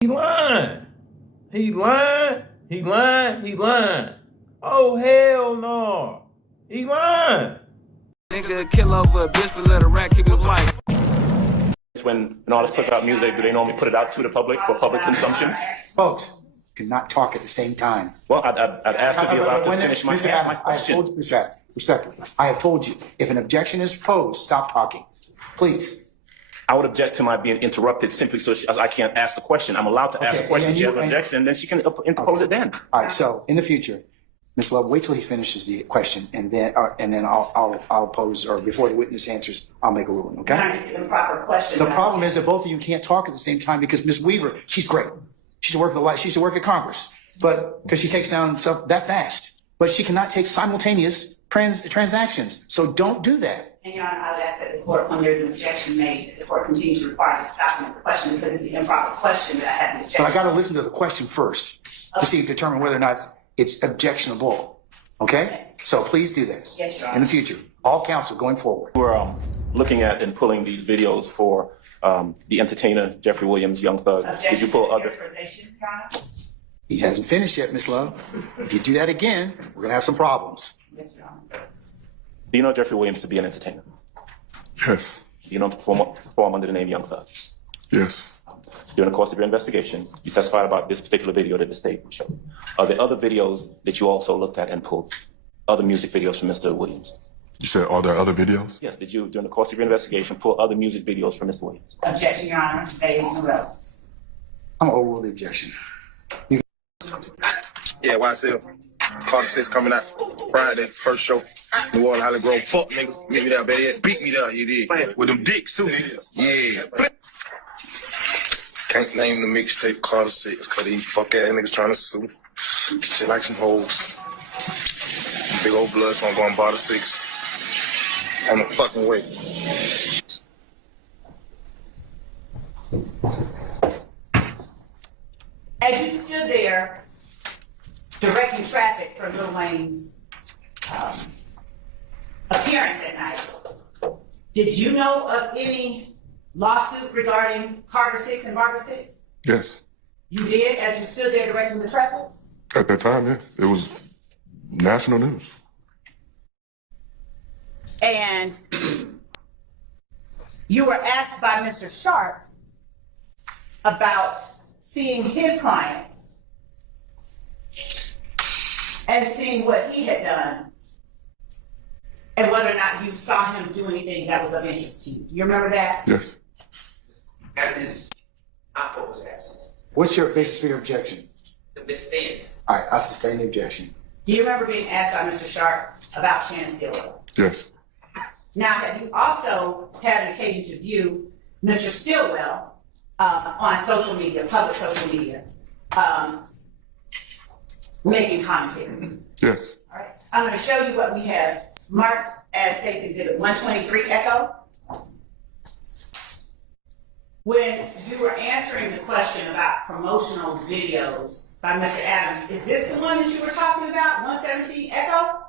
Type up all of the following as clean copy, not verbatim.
He lying. He lying. He lying. He lying. Oh, hell no. He lying. Nigga kill over a bitch but let a rat keep his wife. When an artist puts out music, do they normally put it out to the public for public consumption? Folks, cannot talk at the same time. Well, I'd ask to be allowed to finish my Mr. Adams, question. Mr. Adams, respectfully, I have told you, if an objection is posed, stop talking. Please. I would object to my being interrupted simply so I can't ask the question. I'm allowed to ask the question. If she has an objection, then she can interpose it then. All right, so in the future, Ms. Love, wait till he finishes the question, and then I'll pose, or before the witness answers, I'll make a ruling, okay? The proper question. The problem is that both of you can't talk at the same time because Ms. Weaver, she's great. She should work at Congress, but because she takes down stuff that fast, but she cannot take simultaneous transactions. So don't do that. And Your Honor, I would ask that the court, when there's an objection made, that the court continue to require to stop the question because it's the improper question that I have an objection. But I got to listen to the question first to determine whether or not it's objectionable. Okay? So please do that. Yes, Your Honor. In the future, all counsel going forward. We're looking at and pulling these videos for the entertainer Jeffrey Williams, Young Thug. Did you pull other? Characterization, Your Honor? He hasn't finished yet, Ms. Love. If you do that again, we're going to have some problems. Yes, Your Honor. Do you know Jeffrey Williams to be an entertainer? Yes. Do you know him to perform under the name Young Thug? Yes. During the course of your investigation, you testified about this particular video that the state showed. Are there other videos that you also looked at and pulled? Other music videos from Mr. Williams? You said, are there other videos? Yes. Did you, during the course of your investigation, pull other music videos from Mr. Williams? Objection, Your Honor. They are irrelevant. I'm going to overrule the objection. Yeah, YSL. Carter 6 coming out Friday, first show. New Orleans, Holly Grove. Fuck, nigga. Meet me there, baby. Beat me there, you did. With them dicks, too. Yeah. Can't name the mixtape Carter 6 because these fuck ass niggas trying to sue. Shit like some hoes. Big old blood, so I'm going to Barter 6. On the fucking way. As you stood there directing traffic for Lil Wayne's appearance at night, did you know of any lawsuit regarding Carter 6 and Barber 6? Yes. You did, as you stood there directing the traffic? At that time, yes. It was national news. And you were asked by Mr. Sharp about seeing his client and seeing what he had done and whether or not you saw him do anything that was of interest to you. Do you remember that? Yes. That is not what was asked. What's your basis for your objection? The misstatement. All right, I sustain the objection. Do you remember being asked by Mr. Sharp about Shannon Stillwell? Yes. Now, have you also had an occasion to view Mr. Stillwell on social media, public social media, making commentary? Yes. All right. I'm going to show you what we have marked as State's Exhibit 123 Echo. When you were answering the question about promotional videos by Mr. Adams, is this the one that you were talking about, 117 Echo?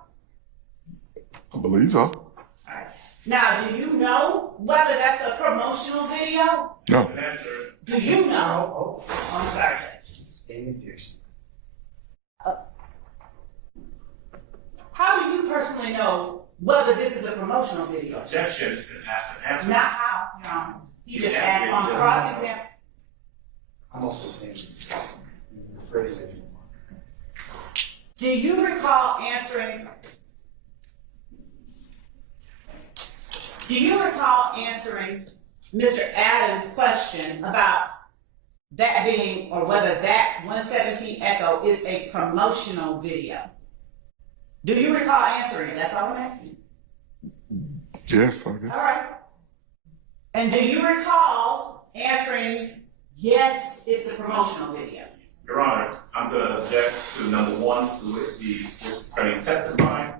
I believe so. All right. Now, do you know whether that's a promotional video? No. Do you know? Oh, I'm sorry. Sustain the objection. How do you personally know whether this is a promotional video? Objection has been asked and answered. Not how, Your Honor. He just asked on cross-exam. I'm also sustaining the objection. Phrase it. Do you recall answering? Do you recall answering Mr. Adams' question about that being, or whether that 117 Echo is a promotional video? Do you recall answering? That's all I'm asking. Yes, I guess. All right. And do you recall answering, yes, it's a promotional video? Your Honor, I'm going to object to number one, which the attorney testified,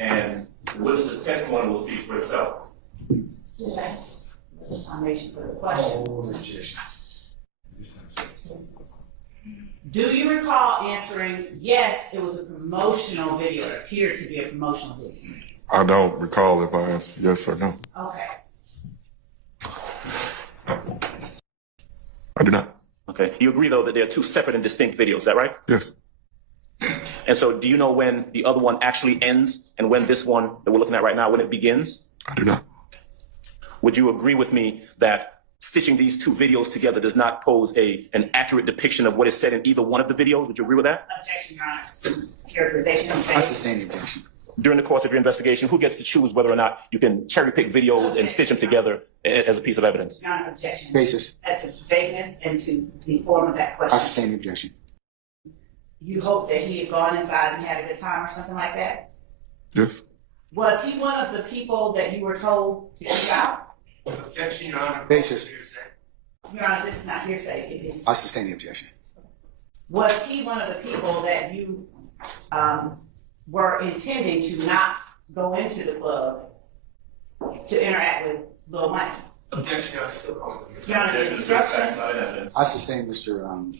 and the witness's testimony will speak for itself. Okay. Foundation for the question. Objection. Do you recall answering, yes, it was a promotional video, it appeared to be a promotional video? I don't recall if I answered yes or no. Okay. I do not. Okay. You agree, though, that they're two separate and distinct videos, is that right? Yes. And so do you know when the other one actually ends and when this one that we're looking at right now, when it begins? I do not. Would you agree with me that stitching these two videos together does not pose an accurate depiction of what is said in either one of the videos? Would you agree with that? Objection, Your Honor. Characterization. I sustain the objection. During the course of your investigation, who gets to choose whether or not you can cherry pick videos and stitch them together as a piece of evidence? Your Honor, objection. Basis. As to vagueness and to the form of that I question. sustain the objection. You hope that he had gone inside and had a good time or something like that? Yes. Was he one of the people that you were told to keep out? Objection, Your Honor. Basis. Your Honor, this is not hearsay. It is. I sustain the objection. Was he one of the people that you were intending to not go into the club to interact with Lil Mike? Objection, Your Honor. Still calling. Your Honor, the instruction. I sustain Mr.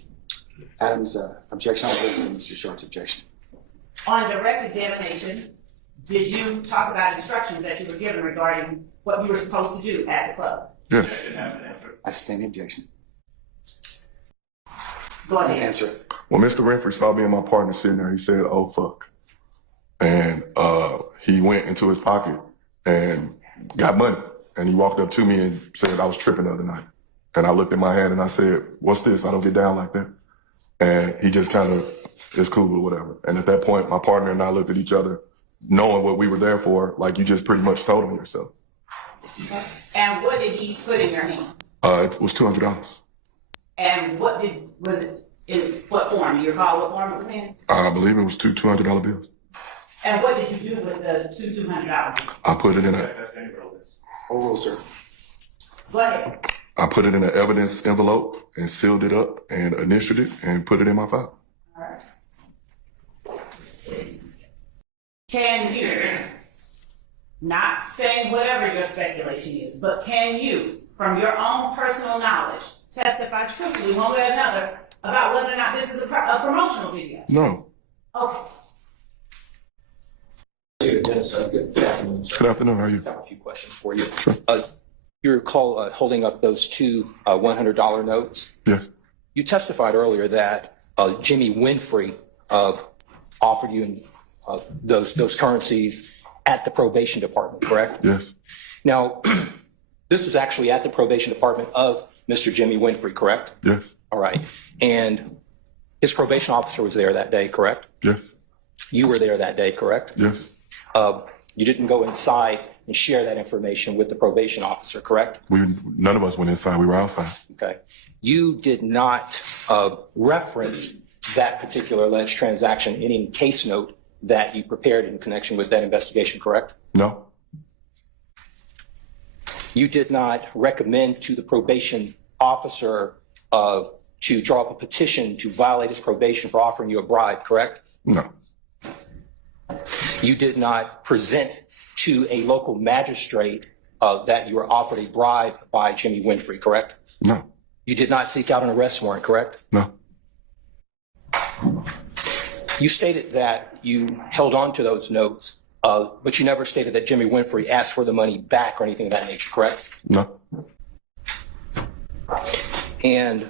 Adams' objection. I'll vote for Mr. Short's objection. On direct examination, did you talk about instructions that you were given regarding what you were supposed to do at the club? Yes. I sustain the objection. Go ahead. Answer. When Mr. Renfrey saw me and my partner sitting there, he said, "Oh, fuck." And he went into his pocket and got money. And he walked up to me and said, "I was tripping the other night." And I looked at my hand and I said, "What's this? I don't get down like that." And he just kind of, "It's cool or whatever." And at that point, my partner and I looked at each other, knowing what we were there for, like you just pretty much told him yourself. And what did he put in your hand? It was $200. And was it in what form? Do you recall what form it was in? I believe it was two $200 bills. And what did you do with the $200? I put it in a, Overrule, sir. Go ahead. I put it in an evidence envelope and sealed it up and initialed it and put it in my file. All right. Can you, not saying whatever your speculation is, but can you, from your own personal knowledge, testify truthfully one way or another about whether or not this is a promotional video? No. Okay. Good afternoon, sir. Good afternoon. How are you? I have a few questions for you. Sure. You recall holding up those two $100 notes? Yes. You testified earlier that Jimmy Winfrey offered you those currencies at the probation department, correct? Yes. Now, this was actually at the probation department of Mr. Jimmy Winfrey, correct? Yes. All right. And his probation officer was there that day, correct? Yes. You were there that day, correct? Yes. You didn't go inside and share that information with the probation officer, correct? None of us went inside. We were outside. Okay. You did not reference that particular alleged transaction in any case note that you prepared in connection with that investigation, correct? No. You did not recommend to the probation officer to draw up a petition to violate his probation for offering you a bribe, correct? No. You did not present to a local magistrate that you were offered a bribe by Jimmy Winfrey, correct? No. You did not seek out an arrest warrant, correct? No. You stated that you held on to those notes, but you never stated that Jimmy Winfrey asked for the money back or anything of that nature, correct? No. And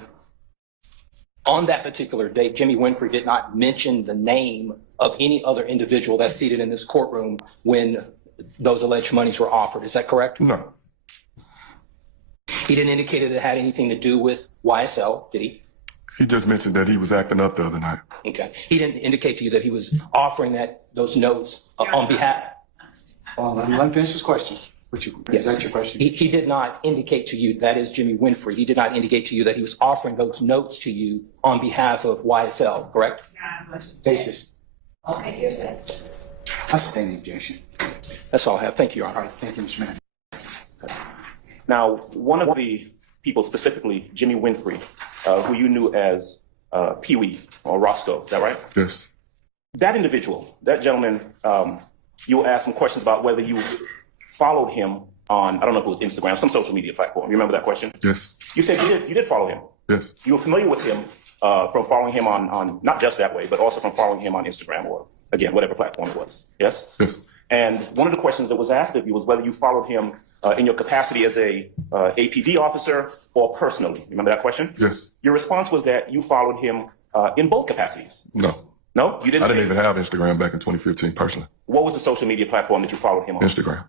on that particular date, Jimmy Winfrey did not mention the name of any other individual that's seated in this courtroom when those alleged monies were offered. Is that correct? No. He didn't indicate that it had anything to do with YSL, did he? He just mentioned that he was acting up the other night. Okay. He didn't indicate to you that he was offering those notes on behalf. Let me finish this question. Is that your question? He did not indicate to you, that is Jimmy Winfrey, he did not indicate to you that he was offering those notes to you on behalf of YSL, correct? Basis. Okay, here's it. I sustain the objection. That's all I have. Thank you, Your Honor. All right, thank you, Mr. Mann. Now, one of the people, specifically Jimmy Winfrey, who you knew as Pee-wee or Roscoe, is that right? Yes. That individual, that gentleman, you will ask some questions about whether you followed him on, I don't know if it was Instagram, some social media platform. You remember that question? Yes. You said you did follow him. Yes. You were familiar with him from following him on not just that way, but also from following him on Instagram or, again, whatever platform it was. Yes? Yes. And one of the questions that was asked of you was whether you followed him in your capacity as a APD officer or personally? Remember that question? Yes. Your response was that you followed him in both capacities. No. No, you didn't. I didn't even have Instagram back in 2015 personally. What was the social media platform that you followed him on? Instagram.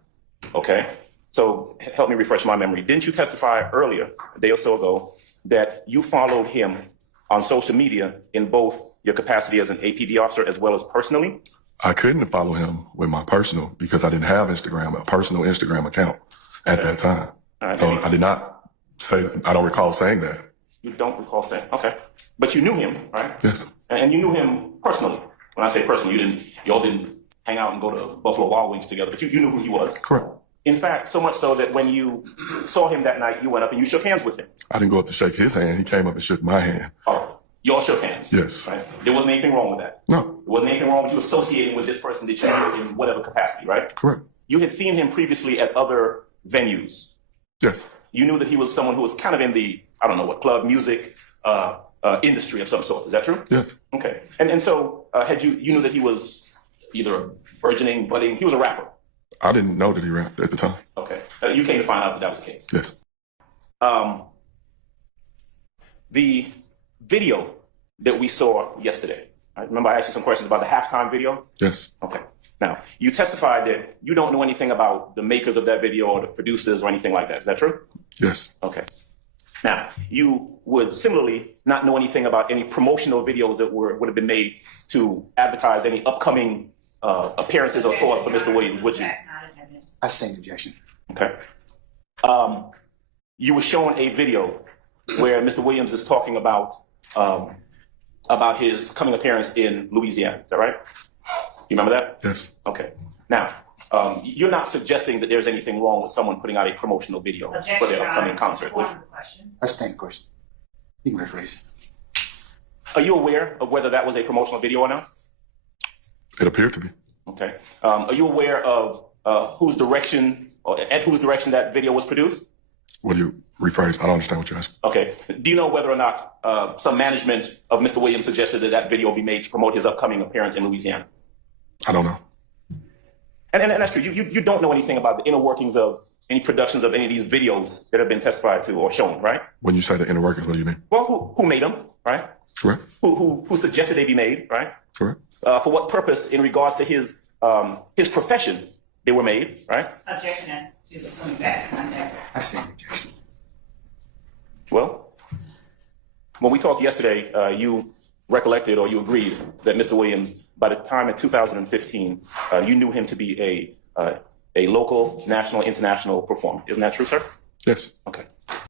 Okay. So help me refresh my memory. Didn't you testify earlier, a day or so ago, that you followed him on social media in both your capacity as an APD officer as well as personally? I couldn't follow him with my personal because I didn't have Instagram, a personal Instagram account at that time. Right. So I did not say, I don't recall saying that. You don't recall saying, okay. But you knew him, right? Yes. And you knew him personally. When I say personally, you all didn't hang out and go to Buffalo Wild Wings together, but you knew who he was. Correct. In fact, so much so that when you saw him that night, you went up and you shook hands with him. I didn't go up to shake his hand. He came up and shook my hand. Oh, you all shook hands? Yes. Right? There wasn't anything wrong with that? No. There wasn't anything wrong with you associating with this person that you knew in whatever capacity, right? Correct. You had seen him previously at other venues. Yes. You knew that he was someone who was kind of in the, I don't know what, club music industry of some sort. Is that true? Yes. Okay. And so you knew that he was either a burgeoning, budding, he was a rapper. I didn't know that he rapped at the time. Okay. You came to find out that that was the case. Yes. The video that we saw yesterday, I remember I asked you some questions about the halftime video? Yes. Okay. Now, you testified that you don't know anything about the makers of that video or the producers or anything like that. Is that true? Yes. Okay. Now, you would similarly not know anything about any promotional videos that would have been made to advertise any upcoming appearances or tours for Mr. Williams, would you? I stand objection. Okay. You were shown a video where Mr. Williams is talking about his coming appearance in Louisiana. Is that right? You remember that? Yes. Okay. Now, you're not suggesting that there's anything wrong with someone putting out a promotional video for their upcoming concert, would you? I stand question. You can rephrase it. Are you aware of whether that was a promotional video or not? It appeared to be. Okay. Are you aware of whose direction or at whose direction that video was produced? Will you rephrase? I don't understand what you're asking. Okay. Do you know whether or not some management of Mr. Williams suggested that that video be made to promote his upcoming appearance in Louisiana? I don't know. And that's true. You don't know anything about the inner workings of any productions of any of these videos that have been testified to or shown, right? When you say the inner workings, what do you mean? Well, who made them, right? Correct. Who suggested they be made, right? Correct. For what purpose in regards to his profession they were made, right? Objection to the swing back. I stand objection. Well, when we talked yesterday, you recollected or you agreed that Mr. Williams, by the time in 2015, you knew him to be a local, national, international performer. Isn't that true, sir? Yes. Okay.